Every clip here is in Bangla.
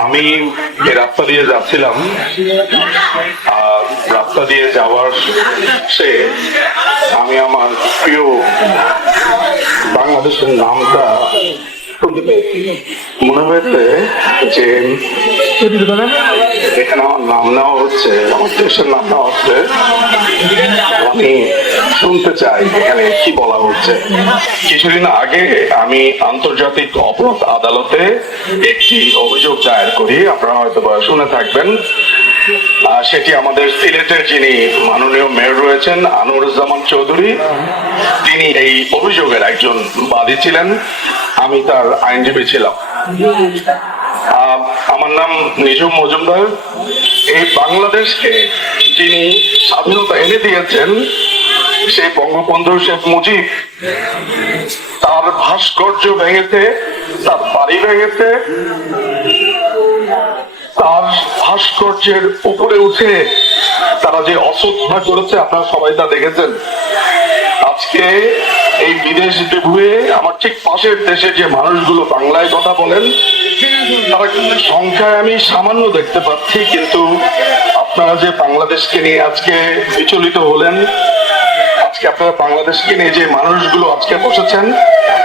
আমি যে রাস্তা দিয়ে যাচ্ছিলাম রাস্তা দিয়ে যাওয়ার সে আমি আমার প্রিয় বাংলাদেশের নামটা। মনে হয়েছে যে এখানে আমার নাম নেওয়া হচ্ছে আমার দেশের নাম নেওয়া হচ্ছে। আমি শুনতে চাই এখানে কি বলা হচ্ছে। কিছুদিন আগে আমি আন্তর্জাতিক অপরাধ আদালতে একটি অভিযোগ দায়ের করি, আপনারা হয়তো শুনে থাকবেন। সেটি আমাদের সিলেটের যিনি মাননীয় মেয়র রয়েছেন, আনোয়ারুজ্জামান চৌধুরী, তিনি এই অভিযোগের একজন বাদী ছিলেন। আমি তার আইনজীবী ছিলাম। আমার নাম নিজুম মজুমদার। এই বাংলাদেশকে যিনি স্বাধীনতা এনে দিয়েছেন, সেই বঙ্গবন্ধু শেখ মুজিব, তার ভাস্কর্য ভেঙেছে, তার বাড়ি ভেঙেছে, তার ভাস্কর্যের উপরে উঠে তারা যে অশ্রদ্ধা করেছে, আপনারা সবাই তা দেখেছেন। আজকে এই বিদেশ বিভুয়ে আমার ঠিক পাশের দেশে যে মানুষগুলো বাংলায় কথা বলেন সংখ্যায় আমি সামান্য দেখতে পাচ্ছি, কিন্তু আপনারা যে বাংলাদেশকে নিয়ে আজকে বিচলিত হলেন, আজকে আপনারা বাংলাদেশকে নিয়ে যে মানুষগুলো আজকে বসেছেন,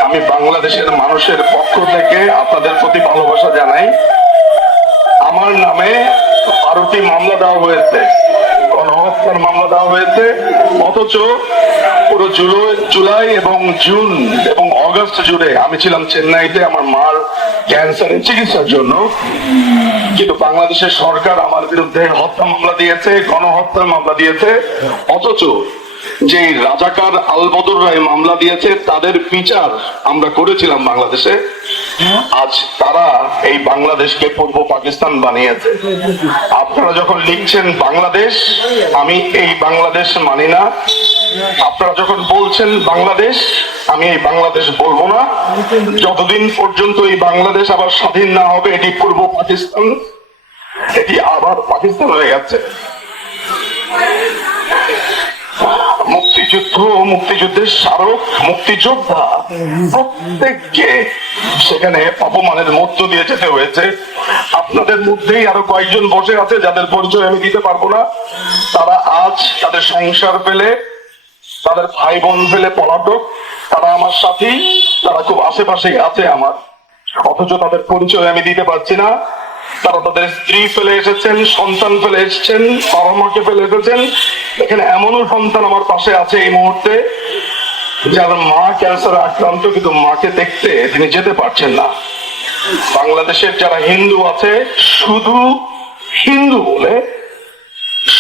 আমি বাংলাদেশের মানুষের পক্ষ থেকে আপনাদের প্রতি ভালোবাসা জানাই। আমার নামে আরোপি মামলা দেওয়া হয়েছে। দাওয়া দেওয়া হয়েছে। অথচ পুরো জুলাই জুলাই এবং জুন এবং অগস্ট জুড়ে আমি ছিলাম চেন্নাইতে, আমার মার ক্যান্সারের চিকিৎসার জন্য। কিন্তু বাংলাদেশের সরকার আমার বিরুদ্ধে হত্যা মামলা দিয়েছে, গণহত্যা মামলা দিয়েছে। অথচ যে রাজাকার আলবদর রায় মামলা দিয়েছে, তাদের বিচার আমরা করেছিলাম বাংলাদেশে। আজ তারা এই বাংলাদেশকে পূর্ব পাকিস্তান বানিয়েছে। আপনারা যখন লিখছেন বাংলাদেশ, আমি এই বাংলাদেশ মানি না। আপনারা যখন বলছেন বাংলাদেশ, আমি এই বাংলাদেশ বলব না। যতদিন পর্যন্ত এই বাংলাদেশ আবার স্বাধীন না হবে, এটি পূর্ব পাকিস্তান, এটি আবার পাকিস্তান হয়ে গেছে। মুক্তিযুদ্ধ মুক্তিযুদ্ধের স্মারক মুক্তিযোদ্ধা। প্রত্যেককে সেখানে অপমানের মধ্য দিয়ে যেতে হয়েছে। আপনাদের মধ্যেই আরও কয়েকজন বসে আছে, যাদের পরিচয় আমি দিতে পারব না। তারা আজ তাদের সংসার পেলে, তাদের ভাই বোন ফেলে পলাতক। তারা আমার সাথী, তারা খুব আশেপাশেই আছে আমার। অথচ তাদের পরিচয় আমি দিতে পারছি না। তারা তাদের স্ত্রী ফেলে এসেছেন, সন্তান ফেলে এসেছেন, বাবা মাকে ফেলে এসেছেন। এখানে এমনও সন্তান আমার পাশে আছে এই মুহূর্তে, যার মা ক্যান্সার আক্রান্ত, কিন্তু মাকে দেখতে তিনি যেতে পারছেন না। বাংলাদেশের যারা হিন্দু আছে, শুধু হিন্দু বলে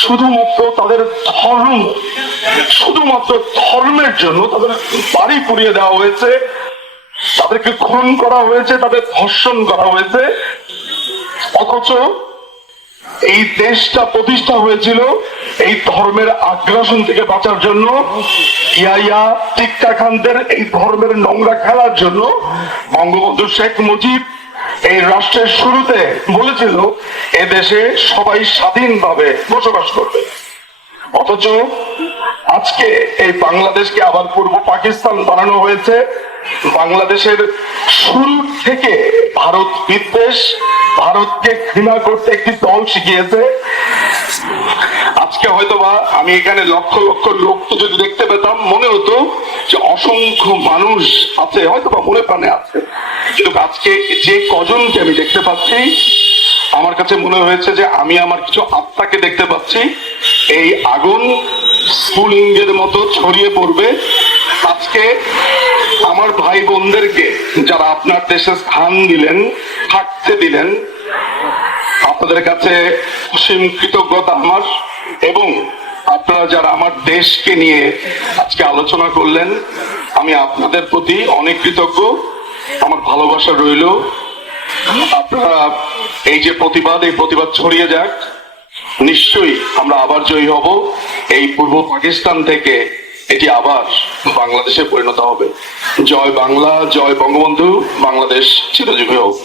শুধুমাত্র তাদের ধর্ম, শুধুমাত্র ধর্মের জন্য তাদের বাড়ি পুড়িয়ে দেওয়া হয়েছে, তাদেরকে খুন করা হয়েছে, তাদের ধর্ষণ করা হয়েছে। অথচ এই দেশটা প্রতিষ্ঠা হয়েছিল এই ধর্মের আগ্রাসন থেকে বাঁচার জন্য। ইয়াইয়া টিক্কা খানদের এই ধর্মের নোংরা খেলার জন্য বঙ্গবন্ধু শেখ মুজিব এই রাষ্ট্রের শুরুতে বলেছিল, এ দেশে সবাই স্বাধীনভাবে বসবাস করবে। অথচ আজকে এই বাংলাদেশকে আবার পূর্ব পাকিস্তান বানানো হয়েছে। বাংলাদেশের শুরু থেকে ভারত বিদ্বেষ, ভারতকে ঘৃণা করতে একটি দল শিখিয়েছে। আজকে হয়তোবা আমি এখানে লক্ষ লক্ষ লোককে যদি দেখতে পেতাম, মনে হতো যে অসংখ্য মানুষ আছে, হয়তোবা মনে প্রাণে আছে। কিন্তু আজকে যে কজনকে আমি দেখতে পাচ্ছি, আমার কাছে মনে হয়েছে যে আমি আমার কিছু আত্মাকে দেখতে পাচ্ছি। এই আগুন স্ফুলিঙ্গের মতো ছড়িয়ে পড়বে। আজকে আমার ভাই বোনদেরকে যারা আপনার দেশে স্থান দিলেন, থাকতে দিলেন, আপনাদের কাছে অসীম কৃতজ্ঞতা আমার এবং আপনারা যারা আমার দেশকে নিয়ে আজকে আলোচনা করলেন, আমি আপনাদের প্রতি অনেক কৃতজ্ঞ। আমার ভালোবাসা রইল। আপনারা এই যে প্রতিবাদ, এই প্রতিবাদ ছড়িয়ে যাক। নিশ্চয়ই আমরা আবার জয়ী হব। এই পূর্ব পাকিস্তান থেকে এটি আবার বাংলাদেশে পরিণত হবে। জয় বাংলা জয় বঙ্গবন্ধু বাংলাদেশ চিরজীবী হোক।